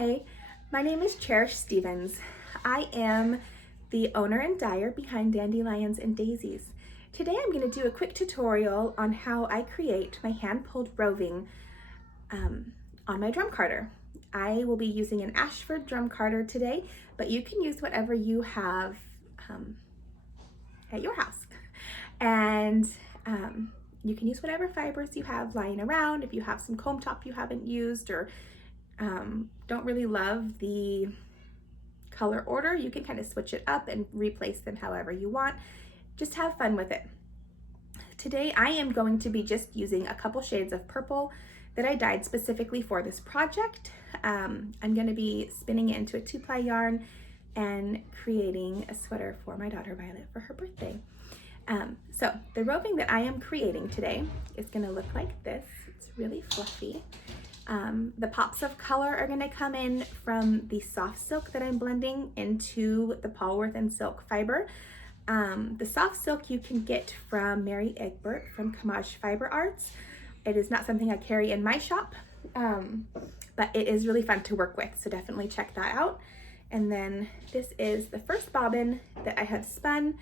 Hi, my name is Cherish Stevens. I am the owner and dyer behind Dandelions and Daisies. Today I'm going to do a quick tutorial on how I create my hand-pulled roving on my drum carder. I will be using an Ashford drum carder today, but you can use whatever you have at your house. And you can use whatever fibers you have lying around. If you have some comb top you haven't used or don't really love the color order, you can kind of switch it up and replace them however you want. Just have fun with it. Today I am going to be just using a couple shades of purple that I dyed specifically for this project. I'm going to be spinning it into a 2-ply yarn and creating a sweater for my daughter Violet for her birthday. So the roving that I am creating today is going to look like this. It's really fluffy. The pops of color are going to come in from the soft silk that I'm blending into the Polworth and Silk fiber. The soft silk you can get from Mary Egbert from Kamaj Fiber Arts. It is not something I carry in my shop, but it is really fun to work with, so definitely check that out. And then this is the first bobbin that I have spun.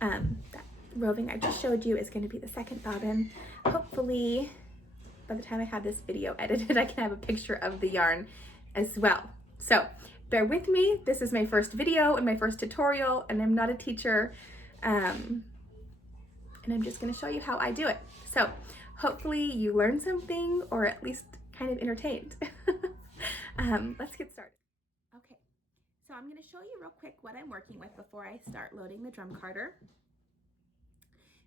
That roving I just showed you is going to be the second bobbin. Hopefully by the time I have this video edited, I can have a picture of the yarn as well. So bear with me. This is my first video and my first tutorial, and I'm not a teacher. And I'm just going to show you how I do it. So hopefully you learned something, or at least kind of entertained. Let's get started. Okay, so I'm going to show you real quick what I'm working with before I start loading the drum carder.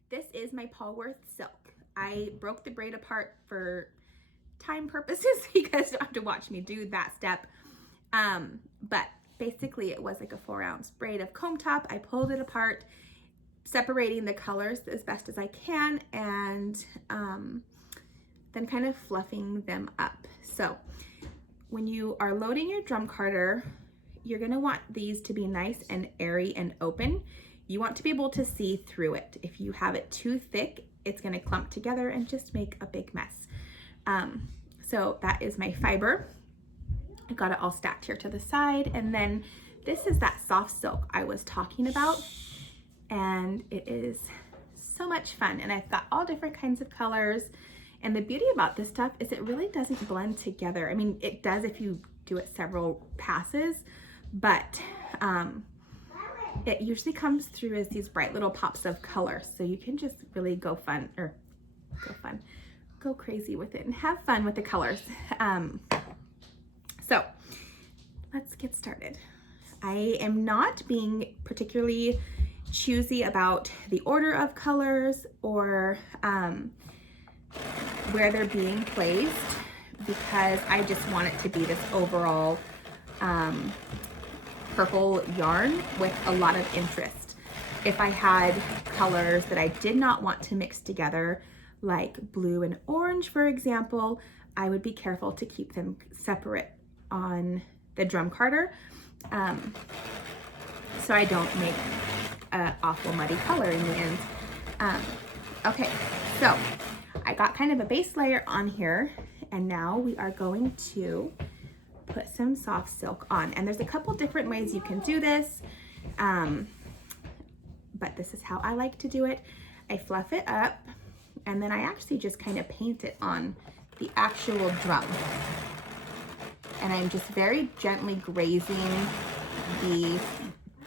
This is my Polworth silk. I broke the braid apart for time purposes. You guys don't have to watch me do that step. But basically it was like a 4-ounce braid of comb top. I pulled it apart, separating the colors as best as I can, and then kind of fluffing them up. So when you are loading your drum carder, you're gonna want these to be nice and airy and open. You want to be able to see through it. If you have it too thick, it's gonna clump together and just make a big mess. So that is my fiber. I got it all stacked here to the side. And then this is that soft silk I was talking about. And it is so much fun. And I've got all different kinds of colors. And the beauty about this stuff is it really doesn't blend together. I mean, it does if you do it several passes, but it usually comes through as these bright little pops of color. So you can just really go crazy with it and have fun with the colors. So let's get started. I am not being particularly choosy about the order of colors or where they're being placed, because I just want it to be this overall purple yarn with a lot of interest. If I had colors that I did not want to mix together, like blue and orange, for example, I would be careful to keep them separate on the drum carder, so I don't make an awful muddy color in the end. Okay, so I got kind of a base layer on here, and now we are going to put some soft silk on. And there's a couple different ways you can do this, but this is how I like to do it. I fluff it up, and then I actually just kind of paint it on the actual drum. And I'm just very gently grazing the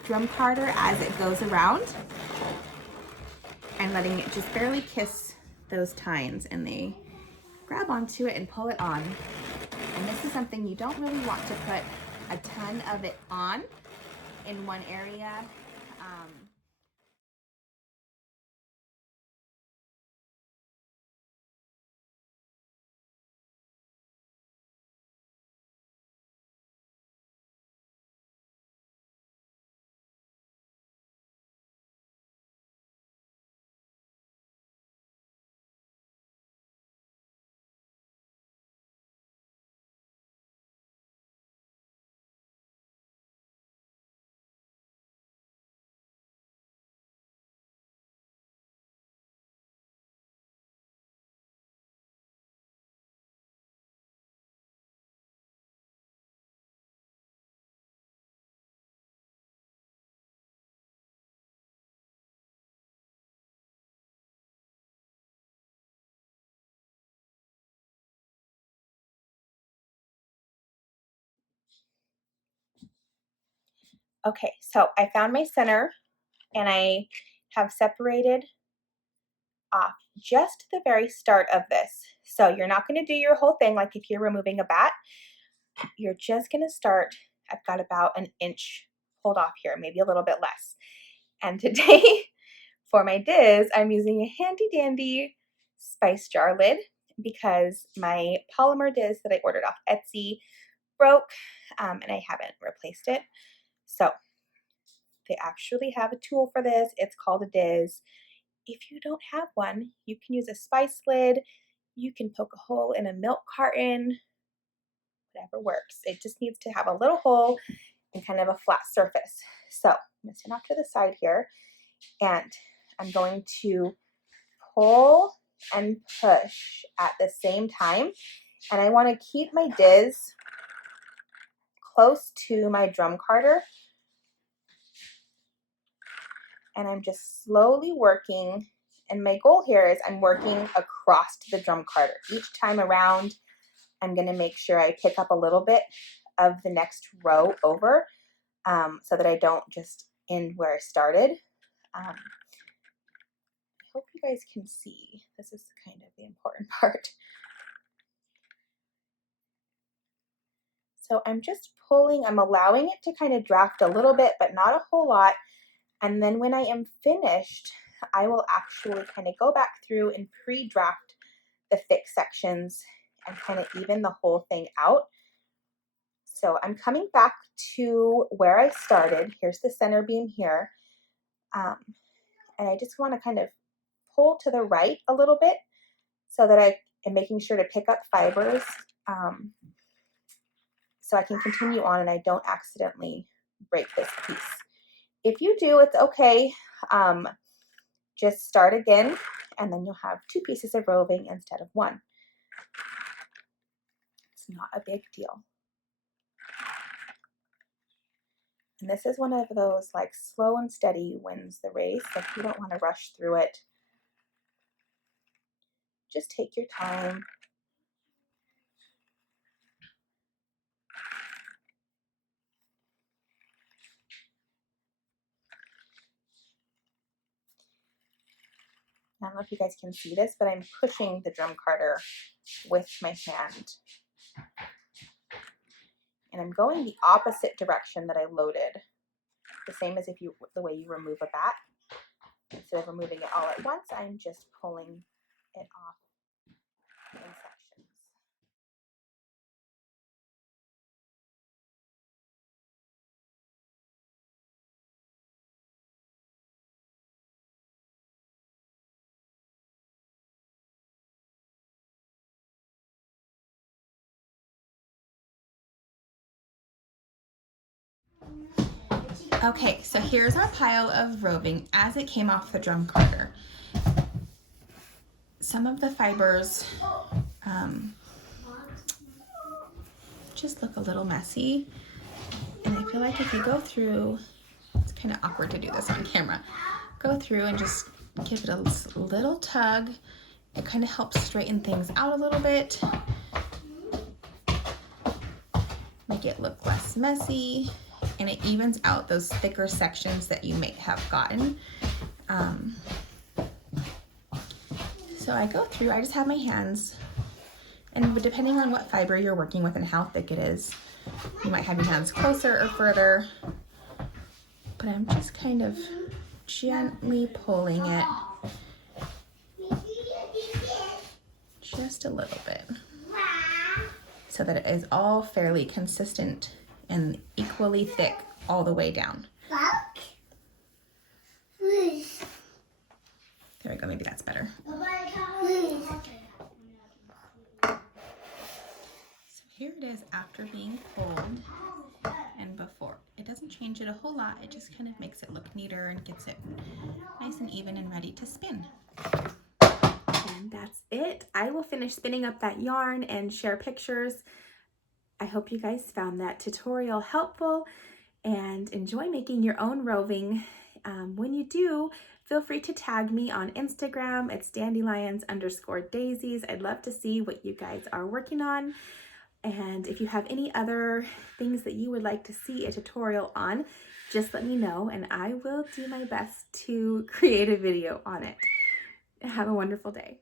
drum carder as it goes around and letting it just barely kiss those tines, and they grab onto it and pull it on. And this is something you don't really want to put a ton of it on in one area. Okay, so I found my center and I have separated off just the very start of this. So you're not going to do your whole thing like if you're removing a bat. You're just going to start. I've got about an inch pulled off here, maybe a little bit less. And today for my Diz, I'm using a handy dandy spice jar lid because my polymer Diz that I ordered off Etsy broke and I haven't replaced it. So they actually have a tool for this. It's called a Diz. If you don't have one, you can use a spice lid. You can poke a hole in a milk carton, whatever works. It just needs to have a little hole and kind of a flat surface. So I'm going to stand off to the side here and I'm going to pull and push at the same time. And I want to keep my Diz close to my drum carder. And I'm just slowly working. And my goal here is I'm working across the drum carder. Each time around, I'm going to make sure I pick up a little bit of the next row over so that I don't just end where I started. I hope you guys can see. This is kind of the important part. So I'm just pulling, I'm allowing it to kind of draft a little bit, but not a whole lot. And then when I am finished, I will actually kind of go back through and pre-draft the thick sections and kind of even the whole thing out. So I'm coming back to where I started. Here's the center beam here. And I just want to kind of pull to the right a little bit so that I am making sure to pick up fibers so I can continue on and I don't accidentally break this piece. If you do, it's okay. Just start again and then you'll have 2 pieces of roving instead of 1. It's not a big deal. And this is one of those like slow and steady wins the race. Like you don't want to rush through it. Just take your time. I don't know if you guys can see this, but I'm pushing the drum carder with my hand. And I'm going the opposite direction that I loaded. The same as the way you remove a bat. Instead of removing it all at once, I'm just pulling it off in sections. Okay, so here's our pile of roving as it came off the drum carder. Some of the fibers just look a little messy, and I feel like if you go through, it's kind of awkward to do this on camera, go through and just give it a little tug. It kind of helps straighten things out a little bit, make it look less messy, and it evens out those thicker sections that you may have gotten. So I go through, I just have my hands, and depending on what fiber you're working with and how thick it is, you might have your hands closer or further, but I'm just kind of gently pulling it just a little bit so that it is all fairly consistent and equally thick all the way down. There we go, maybe that's better. So here it is after being pulled and before. It doesn't change it a whole lot, it just kind of makes it look neater and gets it nice and even and ready to spin. And that's it. I will finish spinning up that yarn and share pictures. I hope you guys found that tutorial helpful and enjoy making your own roving. When you do, feel free to tag me on Instagram. It's dandelions_daisies. I'd love to see what you guys are working on. And if you have any other things that you would like to see a tutorial on, just let me know and I will do my best to create a video on it. Have a wonderful day.